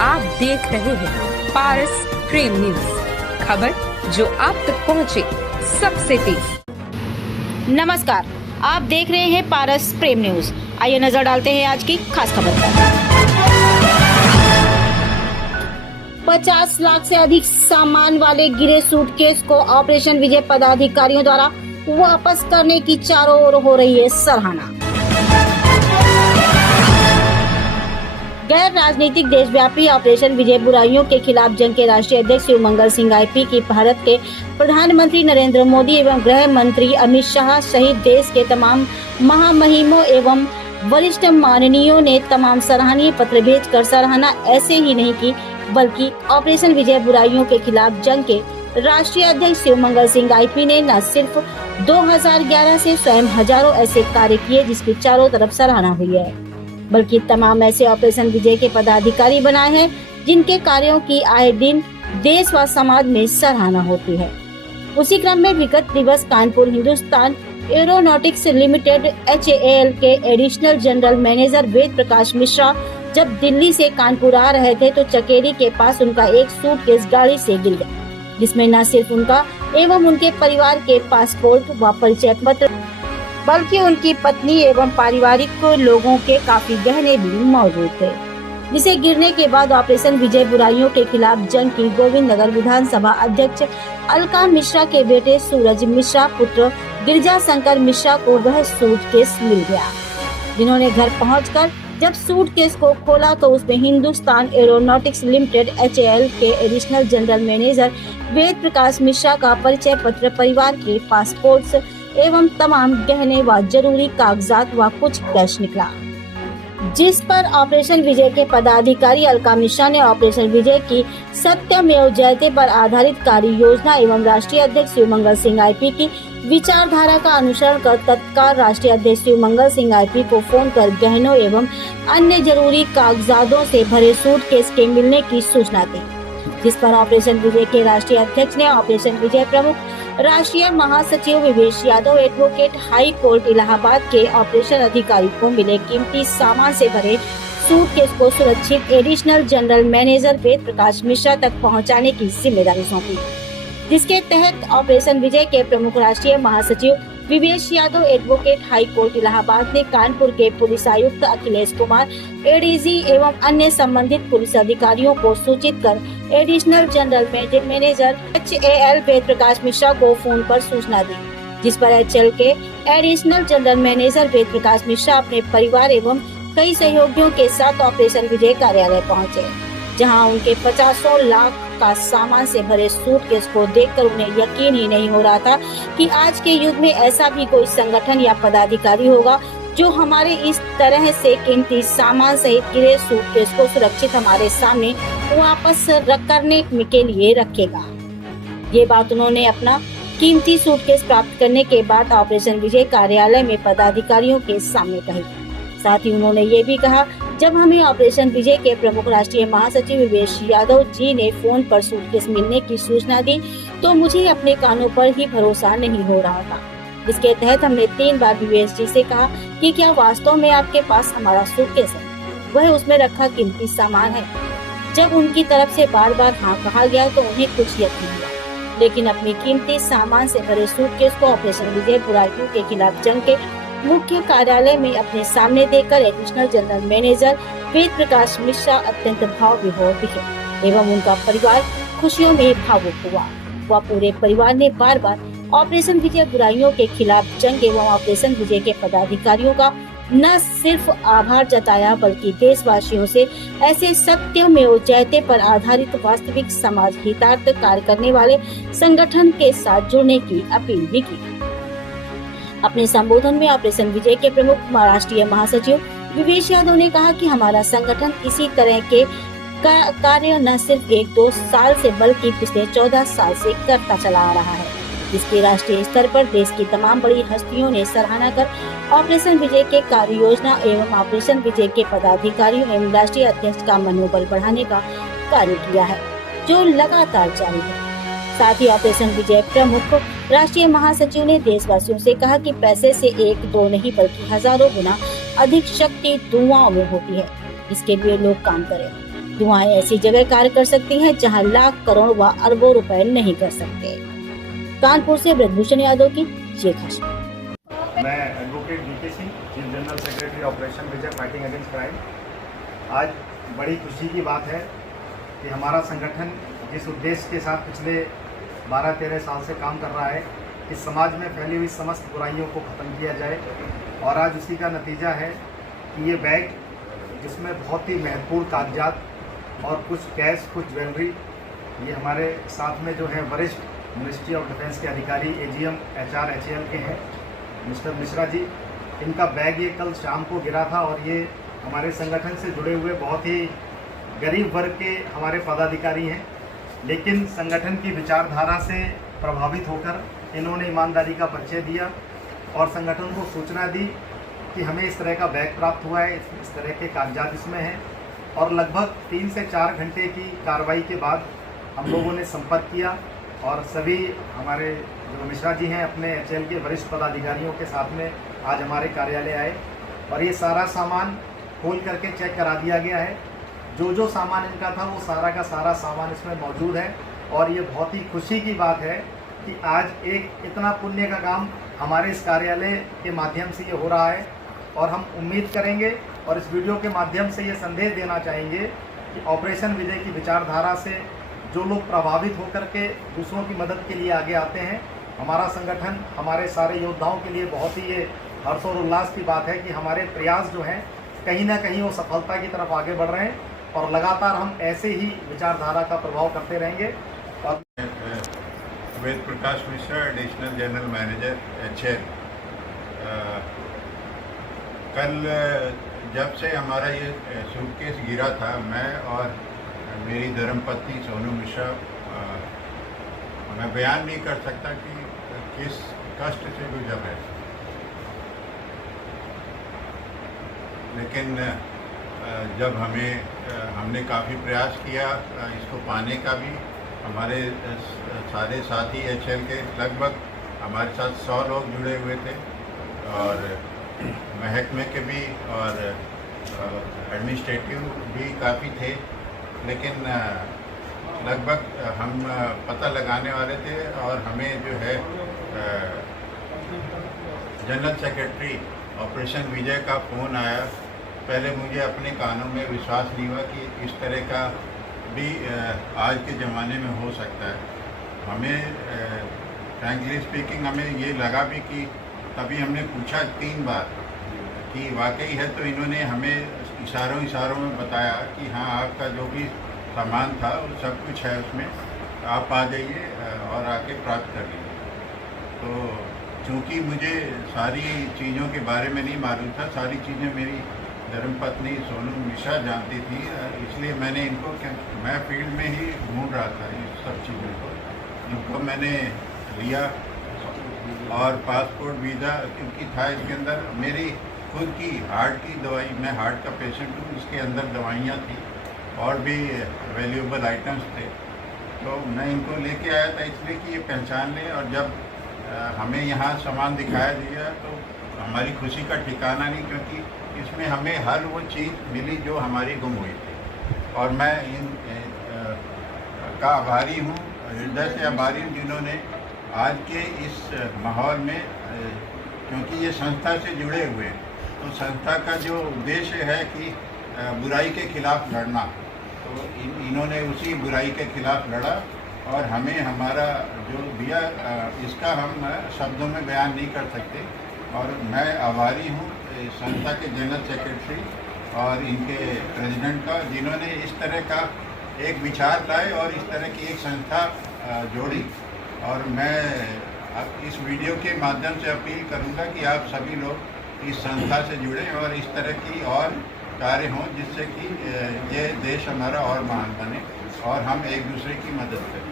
आप देख रहे हैं पारस प्रेम न्यूज, खबर जो आप तक पहुंचे सबसे तेज। नमस्कार, आप देख रहे हैं पारस प्रेम न्यूज। आइए नजर डालते हैं आज की खास खबर पर। 50 लाख से अधिक सामान वाले गिरे सूटकेस को ऑपरेशन विजय पदाधिकारियों द्वारा वापस करने की चारों ओर हो रही है सराहना। गैर राजनीतिक देशव्यापी ऑपरेशन विजय बुराइयों के खिलाफ जंग के राष्ट्रीय अध्यक्ष शिव मंगल सिंह आईपी की भारत के प्रधानमंत्री नरेंद्र मोदी एवं गृह मंत्री अमित शाह सहित देश के तमाम महामहिमों एवं वरिष्ठ माननीयों ने तमाम सराहनीय पत्र भेजकर सराहना ऐसे ही नहीं की, बल्कि ऑपरेशन विजय बुराइयों के खिलाफ जंग के राष्ट्रीय अध्यक्ष शिव मंगल सिंह आईपी ने न सिर्फ 2011 से स्वयं हजारों ऐसे कार्य किए जिसकी चारों तरफ सराहना हुई है, बल्कि तमाम ऐसे ऑपरेशन विजय के पदाधिकारी बनाए हैं जिनके कार्यों की आए दिन देश व समाज में सराहना होती है। उसी क्रम में विगत दिवस Kanpur Hindustan aeronautics limited HAL के एडिशनल जनरल मैनेजर वेद प्रकाश मिश्रा जब दिल्ली से कानपुर आ रहे थे तो चकेरी के पास उनका एक सूटकेस गाड़ी से गिर गया, जिसमें न सिर्फ उनका एवं उनके परिवार के पासपोर्ट व परिचय पत्र बल्कि उनकी पत्नी एवं पारिवारिक लोगों के काफी गहने भी मौजूद थे, जिसे गिरने के बाद ऑपरेशन विजय बुराइयों के खिलाफ जंग की गोविंद नगर विधानसभा अध्यक्ष अलका मिश्रा के बेटे सूरज मिश्रा पुत्र गिरजा शंकर मिश्रा को वह सूटकेस मिल गया, जिन्होंने घर पहुंचकर जब सूटकेस को खोला तो उसमें हिंदुस्तान एरोनॉटिक्स लिमिटेड HAL के एडिशनल जनरल मैनेजर वेद प्रकाश मिश्रा का परिचय पत्र, परिवार के पासपोर्ट्स एवं तमाम गहने व जरूरी कागजात व कुछ कैश निकला, जिस पर ऑपरेशन विजय के पदाधिकारी अलका मिश्रा ने ऑपरेशन विजय की सत्यमेव जयते पर आधारित कार्य योजना एवं राष्ट्रीय अध्यक्ष शिव मंगल सिंह आईपी की विचारधारा का अनुसरण कर तत्काल राष्ट्रीय अध्यक्ष शिव मंगल सिंह आईपी को फोन कर गहनों एवं अन्य जरूरी कागजातों से भरे सूटकेस के मिलने की सूचना दी, जिस पर ऑपरेशन विजय के राष्ट्रीय अध्यक्ष ने ऑपरेशन विजय प्रमुख राष्ट्रीय महासचिव Vivesh Yadav, advocate high court Allahabad के ऑपरेशन अधिकारी को मिले कीमती सामान से भरे सूटकेस को सुरक्षित एडिशनल जनरल मैनेजर वेद प्रकाश मिश्रा तक पहुंचाने की जिम्मेदारी सौंपी, जिसके तहत ऑपरेशन विजय के प्रमुख राष्ट्रीय महासचिव Vivesh Yadav, advocate high court Allahabad ने कानपुर के पुलिस आयुक्त अखिलेश कुमार, ADG एवं अन्य संबंधित पुलिस अधिकारियों को सूचित कर एडिशनल जनरल मैनेजर HAL वेद प्रकाश मिश्रा को फोन पर सूचना दी, जिस पर HAL के एडिशनल जनरल मैनेजर वेद प्रकाश मिश्रा अपने परिवार एवं कई सहयोगियों के साथ ऑपरेशन विजय कार्यालय पहुंचे, जहां उनके 50 लाख का सामान से भरे सूटकेस को देखकर उन्हें यकीन ही नहीं हो रहा था कि आज के युग में ऐसा भी कोई संगठन या पदाधिकारी होगा जो हमारे इस तरह से कीमती सामान सहित गिरे सूटकेस को सुरक्षित हमारे सामने वापस करने के लिए रखेगा। ये बात उन्होंने अपना कीमती सूटकेस प्राप्त करने के बाद ऑपरेशन विजय कार्यालय में पदाधिकारियों के सामने कही। साथ ही उन्होंने ये भी कहा, जब हमें ऑपरेशन विजय के प्रमुख राष्ट्रीय महासचिव विवेश यादव जी ने फोन पर सूटकेस मिलने की सूचना दी तो मुझे अपने कानों पर ही भरोसा नहीं हो रहा था। इसके तहत हमने 3 बार विवेश जी से कहा कि क्या वास्तव में आपके पास हमारा सूटकेस है, वह उसमें रखा कीमती सामान है। जब उनकी तरफ से बार बार हाँ कहा गया तो उन्हें कुछ यकीन हुआ, लेकिन अपनी कीमती सामान से भरे सूटकेस को ऑपरेशन विजय बुराइयों के खिलाफ जंग के मुख्य कार्यालय में अपने सामने देखकर एडिशनल जनरल मैनेजर वेद प्रकाश मिश्रा अत्यंत भाव विभोर दिखे एवं उनका परिवार खुशियों में भावुक हुआ। वह पूरे परिवार ने बार बार ऑपरेशन विजय बुराइयों के खिलाफ जंग एवं ऑपरेशन विजय के पदाधिकारियों का न सिर्फ आभार जताया, बल्कि देशवासियों से ऐसे सत्यमेव जयते पर आधारित वास्तविक समाज हितार्थ कार्य करने वाले संगठन के साथ जुड़ने की अपील भी की। अपने संबोधन में ऑपरेशन विजय के प्रमुख राष्ट्रीय महासचिव विवेश यादव ने कहा कि हमारा संगठन इसी तरह के कार्य न सिर्फ 1-2 साल से बल्कि पिछले 14 साल से करता चला आ रहा है, जिसकी राष्ट्रीय स्तर पर देश की तमाम बड़ी हस्तियों ने सराहना कर ऑपरेशन विजय के कार्य योजना एवं ऑपरेशन विजय के पदाधिकारियों एवं राष्ट्रीय अध्यक्ष का मनोबल बढ़ाने का कार्य किया है, जो लगातार जारी है। साथ ही ऑपरेशन विजय प्रमुख राष्ट्रीय महासचिव ने देशवासियों से कहा कि पैसे से 1-2 नहीं बल्कि हजारों गुना अधिक शक्ति दुआओं में होती है, इसके लिए लोग काम करें। दुआएं ऐसी जगह कार्य कर सकती हैं जहां लाख करोड़ व अरबों रुपए नहीं कर सकते। कानपुर से ब्रजभूषण यादव की ये खास। मैं advocate VK Singh, chief general secretary operation Vijay fighting against crime. आज बड़ी खुशी की बात है कि हमारा संगठन जिस उद्देश्य के साथ पिछले 12-13 साल से काम कर रहा है कि समाज में फैली हुई समस्त बुराइयों को ख़त्म किया जाए, और आज उसी का नतीजा है कि ये बैग जिसमें बहुत ही महत्वपूर्ण कागजात और कुछ कैश, कुछ ज्वेलरी, ये हमारे साथ में जो है वरिष्ठ मिनिस्ट्री ऑफ डिफेंस के अधिकारी AGM HR HAL के हैं मिस्टर मिश्रा जी। इनका बैग ये कल शाम को गिरा था और ये हमारे संगठन से जुड़े हुए बहुत ही गरीब वर्ग के हमारे पदाधिकारी हैं, लेकिन संगठन की विचारधारा से प्रभावित होकर इन्होंने ईमानदारी का परिचय दिया और संगठन को सूचना दी कि हमें इस तरह का बैग प्राप्त हुआ है, इस तरह के कागजात इसमें हैं। और लगभग 3 से 4 घंटे की कार्रवाई के बाद हम लोगों ने संपर्क किया और सभी हमारे जो मिश्रा जी हैं अपने HAL के वरिष्ठ पदाधिकारियों के साथ में आज हमारे कार्यालय आए और ये सारा सामान खोल करके चेक करा दिया गया है। जो सामान इनका था वो सारा का सारा सामान इसमें मौजूद है और ये बहुत ही खुशी की बात है कि आज एक इतना पुण्य का काम हमारे इस कार्यालय के माध्यम से ये हो रहा है। और हम उम्मीद करेंगे और इस वीडियो के माध्यम से ये संदेश देना चाहेंगे कि ऑपरेशन विजय की विचारधारा से जो लोग प्रभावित होकर के दूसरों की मदद के लिए आगे आते हैं, हमारा संगठन हमारे सारे योद्धाओं के लिए बहुत ही ये हर्ष और उल्लास की बात है कि हमारे प्रयास जो हैं कहीं ना कहीं वो सफलता की तरफ आगे बढ़ रहे हैं और लगातार हम ऐसे ही विचारधारा का प्रभाव करते रहेंगे। और Ved Prakash Mishra, additional general manager HAL। कल जब से हमारा ये सूटकेस गिरा था, मैं और मेरी धर्मपत्नी सोनू मिश्रा, मैं बयान नहीं कर सकता कि किस कष्ट से गुजर रहे, लेकिन जब हमने काफ़ी प्रयास किया इसको पाने का भी, हमारे सारे साथी HAL के लगभग हमारे साथ 100 लोग जुड़े हुए थे और महकमे के भी और एडमिनिस्ट्रेटिव भी काफ़ी थे, लेकिन लगभग हम पता लगाने वाले थे और हमें जो है जनरल सेक्रेटरी ऑपरेशन विजय का फ़ोन आया। पहले मुझे अपने कानों में विश्वास नहीं हुआ कि इस तरह का भी आज के ज़माने में हो सकता है। हमें फ्रैंकली स्पीकिंग हमें ये लगा भी कि तभी हमने पूछा 3 बार कि वाकई है, तो इन्होंने हमें इशारों में बताया कि हाँ, आपका जो भी सामान था वो सब कुछ है उसमें, आप आ जाइए और आके प्राप्त कर लीजिए। तो चूँकि मुझे सारी चीज़ों के बारे में नहीं मालूम था, सारी चीज़ें मेरी धर्मपत्नी सोनू मिश्रा जानती थी, इसलिए मैंने इनको, मैं फील्ड में ही ढूंढ रहा था इस सब चीज़ों को, इनको मैंने लिया और पासपोर्ट वीज़ा क्योंकि था इसके अंदर, मेरी खुद की हार्ट की दवाई, मैं हार्ट का पेशेंट हूँ, इसके अंदर दवाइयाँ थी और भी वैल्यूएबल आइटम्स थे, तो मैं इनको लेके आया था इसलिए कि ये पहचान लें। और जब हमें यहाँ सामान दिखाया दिया तो हमारी खुशी का ठिकाना नहीं, क्योंकि इसमें हमें हर वो चीज़ मिली जो हमारी गुम हुई थी। और मैं इन का आभारी हूँ, हृदय से आभारी हूँ जिन्होंने आज के इस माहौल में, क्योंकि ये संस्था से जुड़े हुए हैं, तो संस्था का जो उद्देश्य है कि बुराई के खिलाफ लड़ना, तो इन्होंने उसी बुराई के खिलाफ लड़ा और हमें हमारा जो दिया इसका हम शब्दों में बयान नहीं कर सकते। और मैं आभारी हूँ संस्था के जनरल सेक्रेटरी और इनके प्रेसिडेंट का, जिन्होंने इस तरह का एक विचार लाए और इस तरह की एक संस्था जोड़ी। और मैं अब इस वीडियो के माध्यम से अपील करूंगा कि आप सभी लोग इस संस्था से जुड़ें और इस तरह की और कार्य हों जिससे कि ये देश हमारा और महान बने और हम एक दूसरे की मदद करें।